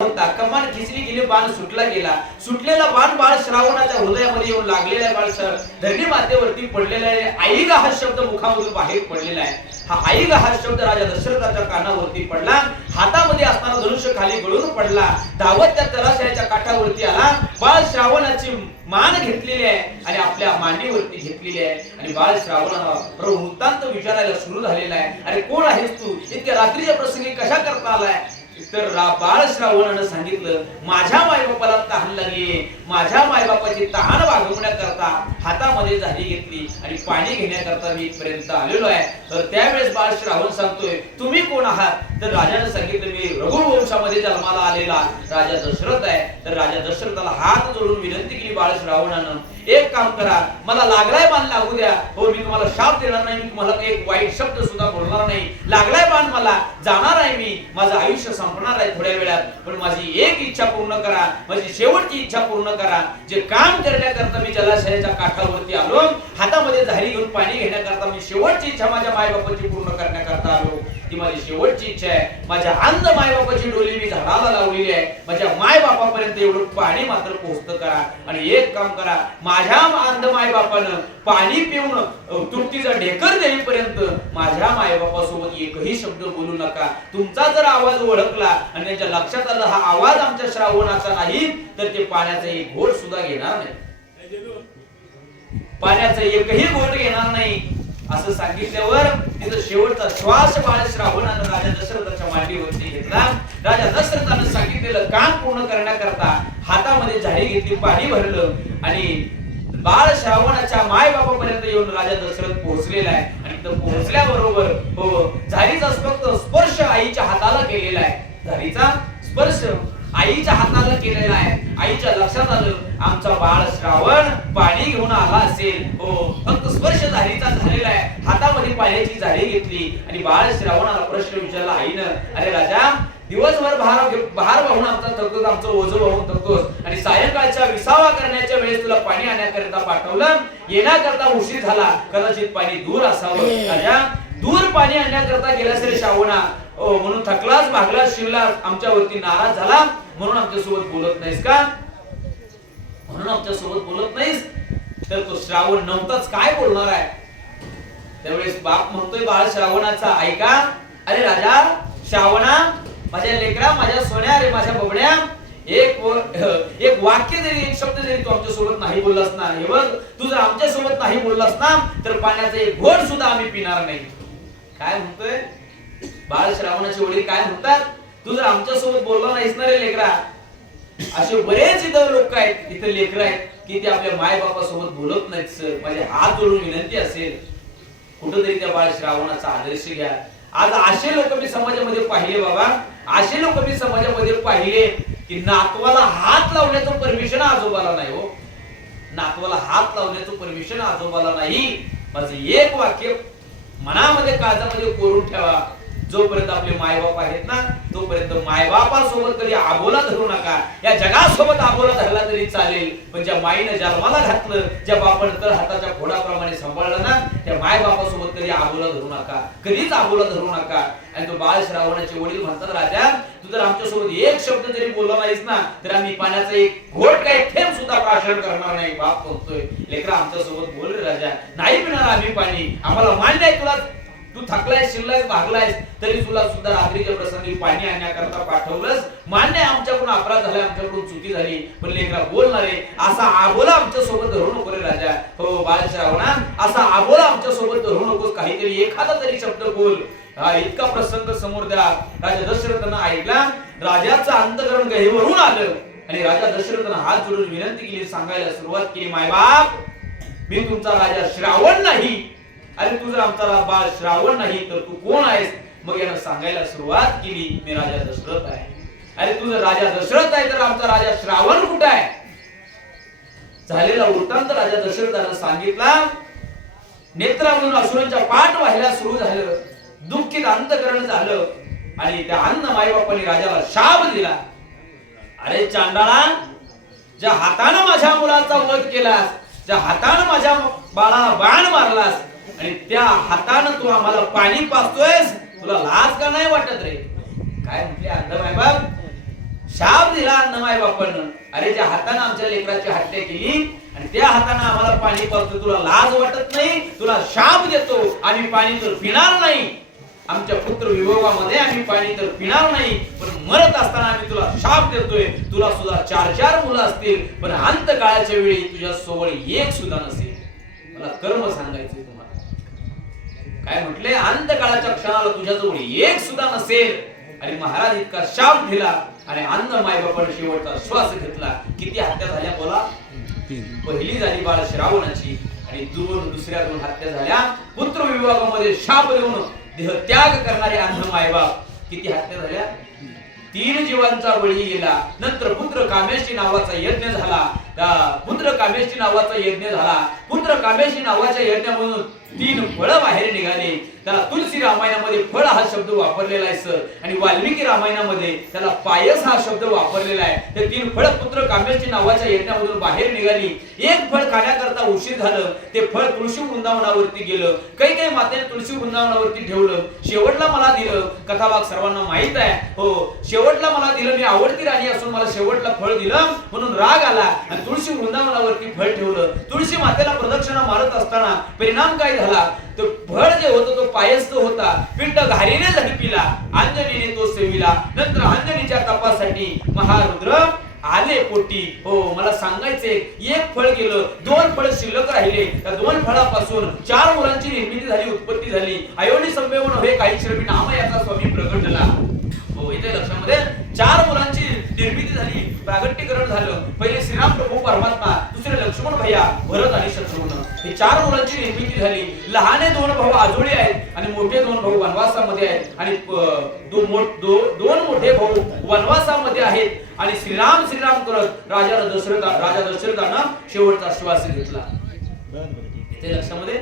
होता. कमान खिचली गेली बाण सुटला गेला. सुटलेला बाण बाळ श्रावणाच्या हृदयामध्ये येऊन लागलेला बाळ सर. धरणी मातेवरती पडलेला आहे. आई गा हा शब्द मुखामधून बाहेर पडलेला आहे. हा आई गा हा शब्द राजा दशरथाच्या कानावरती पडला. हातामध्ये असणारा धनुष्य खाली गळून पडला. धावत त्या तलाशयाच्या काठावरती आला. बाळ श्रावणाची मान घेतलेली आहे आणि आपल्या मांडीवरती घेतलेली आहे. आणि बाळ श्रावणाला वृत्तांत विचारायला सुरू झालेला आहे. अरे कोण आहेस तू? इतक्या रात्रीच्या प्रसंगी कशा करता आलाय? तर बाळ श्रावणानं सांगितलं माझ्या मायबापाला तहान लागली माझ्या मायबापाची तहान वागवण्याकरता हातामध्ये झाली घेतली आणि पाणी घेण्याकरता मी इथपर्यंत आलेलो आहे. तर त्यावेळेस बाळ श्रावण सांगतोय तुम्ही कोण आहात? तर राजाने सांगितलं मी म्हणजे रघुवंशामध्ये जन्माला आलेला राजा दशरथ आहे. तर राजा दशरथाला हात जोडून विनंती केली बाळ रावणानं एक काम करा मला लागलाय बाण लागू द्या. हो मी तुम्हाला शाप देणार नाही मी तुम्हाला एक वाईट शब्द सुद्धा बोलणार नाही. लागलाय बाण मला जाणार आहे मी. माझं आयुष्य संपणार आहे थोड्या वेळात पण माझी एक इच्छा पूर्ण करा माझी शेवटची इच्छा पूर्ण करा. जे काम करण्याकरता मी जलाशयाच्या काठावरती आलो हातामध्ये झारी घेऊन पाणी घेण्याकरता मी शेवटची इच्छा माझ्या मायबापाची पूर्ण करण्याकरता आलो. ती माझी शेवटची इच्छा आहे. माझ्या अंध मायबापाची डोली मी झाडाला लावलेली आहे. माझ्या मायबापापर्यंत एवढं पाणी मात्र पोहोचत करा. आणि एक काम करा. माझ्या अंध मायबापानं पाणी पिऊन तृप्तीचा ढेकर देईपर्यंत माझ्या मायबापासोबत एकही शब्द बोलू नका. तुमचा जर आवाज ओळखला आणि त्यांच्या लक्षात आलं हा आवाज आमच्या श्रावणाचा नाही तर ते पाण्याचा एक घोट सुद्धा घेणार नाही. पाण्याचा एकही घोट घेणार नाही. असं सांगितल्यावर तिथं शेवटचा श्वास बाळ श्रावणानं राजा दशरथाच्या मांडीवरती घेतला. राजा दशरथानं सांगितलेलं काम पूर्ण करण्याकरता हातामध्ये झाडी घेतली पाणी भरलं आणि बाळ श्रावणाच्या माय बापापर्यंत येऊन राजा दशरथ पोहोचलेला आहे. आणि तो पोहोचल्याबरोबर हो झाडीचा फक्त स्पर्श आईच्या हाताला केलेला आहे. झाडीचा स्पर्श आईच्या हाताला केलेला आहे. आईच्या लक्षात आलं आमचा बाळ श्रावण पाणी घेऊन आला असेल. हो झालेला आहे. हातामध्ये पाण्याची झाडी घेतली आणि बाळ श्रावणाला प्रश्न विचारला आईनं अरे राजा दिवसभर भार भार वाहून आमचा थकतोस आमचं ओझं वाहून थकतोस आणि सायंकाळच्या विसावा करण्याच्या वेळेस तुला पाणी आणण्याकरिता पाठवलं येण्याकरता उशीर झाला. कदाचित पाणी दूर असावं. राजा दूर पाणी आणण्याकरता गेल्यास रे श्रावणा. ओ म्हणून थकलास भागलास शिवलास आमच्यावरती नाराज झाला. म्हणून आमच्यासोबत बोलत नाहीस का? म्हणून आमच्यासोबत बोलत नाहीस? तर तो श्रावण नव्हताच. काय बोलणार आहे? त्यावेळेस बाप म्हणतोय बाळ श्रावणाचा ऐका अरे राजा श्रावणा माझ्या लेकरा माझ्या सोन्या अरे माझ्या बबड्या एक एक वाक्य जरी एक शब्द जरी तू आमच्यासोबत नाही बोललास ना हे बघ तू जर आमच्यासोबत नाही बोललास ना तर पाण्याचा एक घोट सुद्धा आम्ही पिणार नाही. काय म्हणतोय? बाळ श्रावणाचे वडील काय म्हणतात? तू जर आमच्यासोबत बोलला नाहीस ना रे लेकरा. असे बरेच इथं लोक आहेत इथं लेकर आहेत की ते आपल्या माय बापासोबत बोलत नाहीत सर. माझे हात जोडून विनंती असेल कुठंतरी त्या बाळ श्रावणाचा आदर्श घ्या. आज असे लोक मी समाजामध्ये पाहिले बाबा असे लोक मी समाजामध्ये पाहिले की नातवाला हात लावण्याचं परमिशन आजोबाला नाही हो. नातवाला हात लावण्याचं परमिशन आजोबाला नाही. माझं एक वाक्य मनामध्ये काळजामध्ये कोरून ठेवा. जोपर्यंत आपले मायबाप आहेत ना तोपर्यंत मायबापासोबत कधी आबोला धरू नका. या जगासोबत आबोला धरला तरी चालेल. पण ज्या माईनं जन्माला घातलं ज्या बापानं तर हाताच्या घोडाप्रमाणे सांभाळलं ना त्या मायबापासोबत कधी आबोला धरू नका. कधीच आबोला धरू नका. आणि तो बाळ श्रावणाचे वडील म्हणतात राजा तू जर आमच्यासोबत एक शब्द जरी बोलला नाहीस ना तर आम्ही पाण्याचा एक घोट काही थेंब सुद्धा प्राशन करणार नाही. बाप म्हणतोय लेकरा आमच्यासोबत बोल रे राजा. नाही पिणार आम्ही पाणी. आम्हाला मान्य आहे तुला तू थकलाय शिरलायस भागलायस तरी तुला सुद्धा रात्रीच्या प्रसंगी पाणी आणण्याकरता पाठवलंस. मान्य आमच्याकडून अपराध झालाय आमच्याकडून चुकी झाली पण लेकरा बोलणार आहे असा आबोला आमच्यासोबत धरू नको रे राजा. हो बालश्रावणा असा आबोला आमच्यासोबत धरू नकोस काहीतरी. एखादा तरी शब्द बोल. हा इतका प्रसंग समोर द्या. राजा दशरथनं ऐकला. राजाचं अंतकरण गहेवरून आलं. आणि राजा दशरथनं हात जोडून विनंती केली सांगायला सुरुवात केली मायबाप मी तुमचा राजा श्रावण नाही. अरे तू जर आमचा बाळ श्रावण नाही तर तू कोण आहेस? मग यानं सांगायला सुरुवात केली मी राजा दशरथ आहे. अरे तू जर राजा दशरथ आहे तर आमचा राजा श्रावण कुठे आहे? झालेला वृत्तांत राजा दशरथानं सांगितला नेत्रामधून असुरांच्या पाठ व्हायला सुरू झालं दुःखित अंतकरण झालं आणि त्या अन्न माईबापाने राजाला शाप दिला. अरे चांडाळा ज्या हातानं माझ्या मुलाचा वध केलास ज्या हातानं माझ्या बाळाला बाण मारलास आणि त्या हातानं तू आम्हाला पाणी पाचतोयस तुला लाज का नाही वाटत रे? काय म्हटले अन्नमाय मायबाप? शाप दिला अन्नमाय बापानं अरे ज्या हातानं आमच्या लेकराची हत्या केली आणि त्या हातानं आम्हाला पाणी पावतो तुला लाज वाटत नाही? तुला शाप देतो आम्ही पाणी तर पिणार नाही. आमच्या पुत्र विभोगामध्ये आम्ही पाणी तर पिणार नाही पण मरत असताना आम्ही तुला शाप देतोय. तुला सुद्धा चार चार मुलं असतील पण अंत काळाच्या वेळी तुझ्या सोबत एक सुद्धा नसेल. मला कर्म सांगायचंय तुम्हाला. काय म्हटले? अंत काळाच्या क्षणाला तुझ्याजवळ एक सुद्धा नसेल. आणि महाराज इतका शाप दिला आणि अन्न मायबापाने शेवटचा श्वास घेतला किती हत्या झाल्या बोला. पहिली झाली बाळ श्रावणाची आणि दोन दुसऱ्या दोन हत्या झाल्या. पुत्र विभागामध्ये शाप देऊन देह त्याग करणारे अन्न मायबाप किती हत्या झाल्या? तीन जीवांचा बळी गेला. नंतर पुत्र कामेशी नावाचा यज्ञ झाला. पुत्र कामेशी नावाचा यज्ञ झाला. पुत्र कामेशी नावाच्या यज्ञामधून तीन फळं बाहेर निघाले. त्याला तुलसी रामायणामध्ये फळ हा शब्द वापरलेला आहे सर. आणि वाल्मिकी रामायणामध्ये त्याला पायस हा शब्द वापरलेला आहे. तर तीन फळ पुत्र कामेशी नावाच्या यज्ञामधून बाहेर निघाली. एक फळ खाण्याकरता उशीर झालं. ते फळ तुळशी वृंदावनावरती गेलं. काही काही मातेने तुळशी वृंदावनावरती ठेवलं. शेवटला मला दिलं. कथाभाग सर्वांना माहीत आहे. हो शेवटला मला दिलं. मी आवडती राणी असून मला शेवटला फळ दिलं. म्हणून राग आला आणि तुळशी वृंदावनावरती फळ ठेवलं. तुळशी मातेला प्रदक्षिणा मारत असताना परिणाम काय झाला? तर फळ जे होतं तो पायस्थ होता. पिंड घारीने झडपिला अंजनीने तो सेविला. नंतर अंजनीच्या तपासाठी महारुद्र आले पोटी. हो मला सांगायचे एक फळ गेलं दोन फळ शिल्लक राहिले. त्या दोन फळापासून चार मुलांची निर्मिती झाली उत्पत्ती झाली. आयोनी संमेवन हे काही श्रमी नाम याचा स्वामी प्रगटला हो इथे लक्षामध्ये चार मुलांची निर्मिती झाली. प्रागट्यकरण झालं. पहिले श्रीराम प्रभू परमात्मा युधिष्ठिर लक्ष्मण भैया भरत आणि शत्रुघ्न. हे चार मुलांची निर्मिती झाली. लहाने दोन भाऊ आजोळी आहेत आणि मोठे दोन भाऊ वनवासामध्ये आहेत. आणि दो- दो- दोन मोठे भाऊ वनवासामध्ये आहेत. आणि श्रीराम श्रीराम करत राजा दशरथ राजा दशरथांना शेवटचा श्वास घेतला. ते लक्षामध्ये?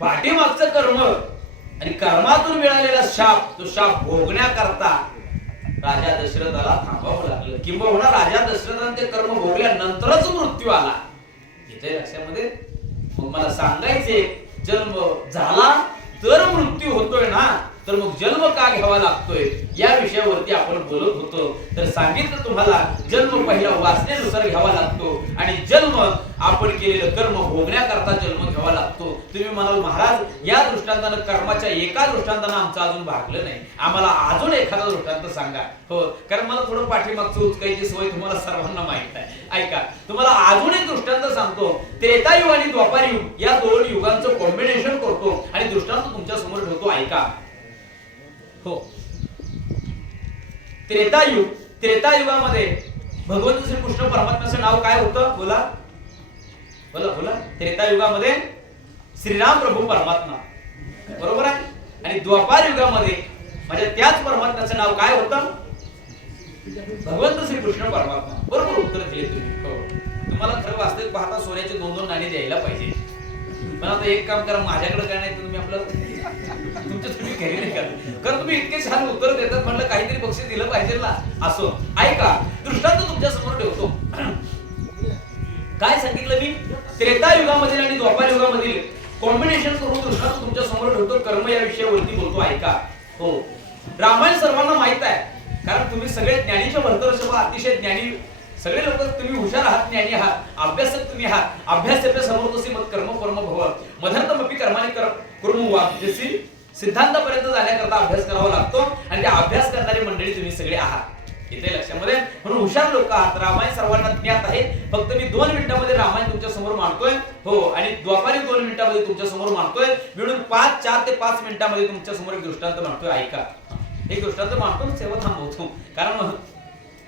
पाठीमागचं कर्म आणि कर्मातून मिळालेला शाप तो शाप भोगण्याकरता राजा दशरथाला थांबावं लागलं. किंबहुना राजा दशरथाने ते कर्म भोगल्यानंतरच मृत्यू आला. इथे लक्षामध्ये मग मला सांगायचे जन्म झाला तर मृत्यू होतोय ना? तर मग जन्म का घ्यावा लागतोय? या विषयावरती आपण बोलत होतो. तर सांगितलं तुम्हाला जन्म पहिला वाचनेनुसार घ्यावा लागतो आणि जन्म आपण केलेलं कर्म भोगण्याकरता जन्म घ्यावा लागतो. तुम्ही म्हणाल महाराज या दृष्टांतानं कर्माच्या एका दृष्टांतानं आमचं अजून भागलं नाही. आम्हाला अजून एखादा दृष्टांत सांगा. हो कारण मला थोडं पाठीमागचं उचकायची सवय तुम्हाला सर्वांना माहीत आहे. ऐका तुम्हाला अजून एक दृष्टांत सांगतो. त्रेतायुग आणि द्वापारयुग या दोन युगांचं कॉम्बिनेशन करतो आणि दृष्टांत तुमच्यासमोर ठेवतो. ऐका हो. त्रेतायुग त्रेतायुगामध्ये भगवंत श्री कृष्ण परमात्म्याचं नाव काय होतं? बोला. बोला बोला. त्रेतायुगामध्ये श्रीराम प्रभू परमात्मा. बरोबर आहे? आणि द्वापार युगामध्ये म्हणजे त्याच परमात्म्याचं नाव काय होतं? भगवंत श्रीकृष्ण परमात्मा. बरोबर उत्तर दिले तुम्ही. हो. तुम्हाला खरं वास्तविक पाहता सोन्याचे दोन दोन नाणी द्यायला पाहिजे. पण आता एक काम करा माझ्याकडे काय नाही तुम्ही आपलं काहीतरी बक्षीस दिलं पाहिजे ना असो. ऐका दृष्टांत तुमच्यासमोर ठेवतो. काय सांगितलं मी? त्रेता युगामधील आणि द्वापार युगामधील कॉम्बिनेशन करून दृष्टांत तुमच्यासमोर ठेवतो. कर्म या विषयावरती बोलतो ऐका. हो. रामायण सर्वांना माहीत आहे. कारण तुम्ही सगळे ज्ञानीच्या भरतरशभा अतिशय ज्ञानी. सगळे लोक तुम्ही हुशार आहात ज्ञानी आहात. अभ्यासक तुम्ही आहात. अभ्यास समोर तसे मत कर्म कर्म भव. मधर्तमपी कर्माने कर्म करून वा जशी सिद्धांतापर्यंत जाण्याकरता अभ्यास करावा लागतो आणि त्या अभ्यास करणारी मंडळी तुम्ही सगळे आहात. इथे लक्षामध्ये. म्हणून हुशार लोक आहात. रामायण सर्वांना ज्ञात आहे. फक्त मी दोन मिनिटांमध्ये रामायण तुमच्यासमोर मांडतोय. हो आणि द्वापारी दोन मिनिटांमध्ये तुमच्यासमोर मांडतोय. मिळून पाच चार ते पाच मिनिटांमध्ये तुमच्यासमोर एक दृष्टांत मांडतोय. ऐका. एक दृष्टांत मांडतो सेवा थांबवतो. कारण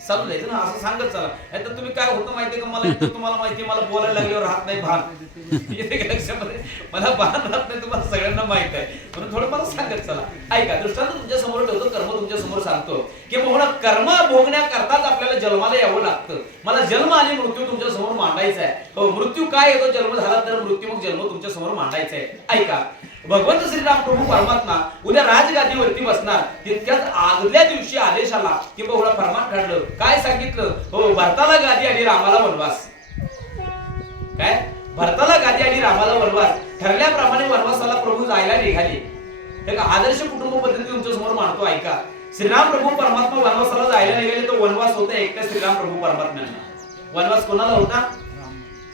चालू द्यायचं ना असं सांगत चला. नाही तर तुम्ही काय होतं माहितीये का? मला तुम्हाला माहिती मला बोलायला लागल्यावर राहत नाही भान येते का लक्षामध्ये? मला भान राहत नाही तुम्हाला सगळ्यांना माहीत आहे. म्हणून थोडं मला सांगत चला. ऐका दृष्टांत तुमच्यासमोर ठेवतो कर्म तुमच्यासमोर सांगतो. की म्हणून कर्म भोगण्याकरताच आपल्याला जन्माला यावं लागतं. मला जन्म आणि मृत्यू तुमच्यासमोर मांडायचा आहे. हो मृत्यू काय येतो जन्म झाला तर मृत्यू मग जन्म तुमच्यासमोर मांडायचा आहे. ऐका भगवंत श्रीराम प्रभू परमात्मा उद्या राजगादीवरती बसणार. तितक्याच आदल्या दिवशी आदेश आला की बहुळा फरमान काढलं काय सांगितलं? हो भरताला गादी आणि रामाला वनवास. काय? भरताला गादी आणि रामाला वनवास. ठरल्याप्रमाणे वनवासाला प्रभू जायला निघाले. आदर्श कुटुंब पद्धती तुमच्यासमोर मांडतो ऐका. श्रीराम प्रभू परमात्मा वनवासाला जायला निघाले तो वनवास होता एकट्या श्रीराम प्रभू परमात्म्यांना. वनवास कोणाला होता?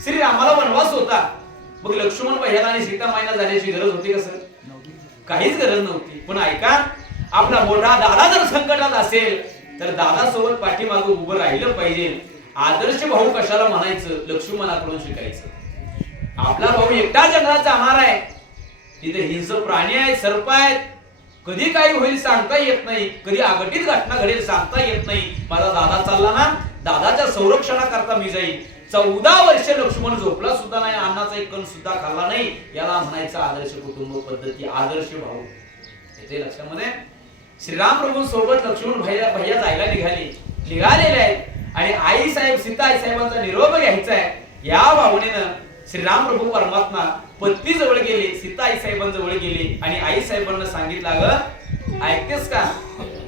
श्रीरामाला वनवास होता. मग लक्ष्मण भैयाला आणि सीता मायना जाण्याची गरज होती का सर? काहीच गरज नव्हती. पण ऐका आपला मोठा दादा जर संकटात असेल तर दादा सोबत पाठीमागं उभं राहिलं पाहिजे. आदर्श भाऊ कशाला म्हणायचं? लक्ष्मणाकडून शिकायचं. आपला भाऊ एकटा जंगलात जाणार आहे. तिथे हिंसक प्राणी आहेत सर्प आहेत. कधी काही होईल सांगता येत नाही. कधी आघटित घटना घडेल सांगता येत नाही. माझा दादा चालला ना? दादाच्या संरक्षणाकरता मी जाईल चौदा वर्ष लक्ष्मण झोपला सुद्धा नाही अन्नाचा एक कण सुद्धा खाल्ला नाही. याला म्हणायचं आदर्श कुटुंब पद्धती आदर्श भाऊ. येते लक्षामध्ये? श्रीराम प्रभू सोबत लक्ष्मण भैया भैया जायला निघाली. निघालेले आहेत. आणि आई साहेब सीता आई साहेबांचा निरोप घ्यायचा आहे. या भावनेनं श्रीराम प्रभू परमात्मा पत्नी जवळ गेले सीता आई साहेबांजवळ गेले आणि आई साहेबांना सांगितलं ग ऐकतेस का?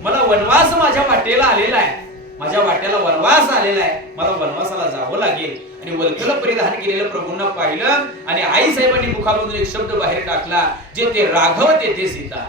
मला वनवास माझ्या वाटेला आलेला आहे. माझ्या वाट्याला वनवास आलेला आहे. मला वनवासाला जावं लागेल. आणि वल्कल परिधान केलेलं प्रभूंना पाहिलं आणि आई साहेबांनी मुखामधून एक शब्द बाहेर टाकला जे ते राघव ते ते सीता.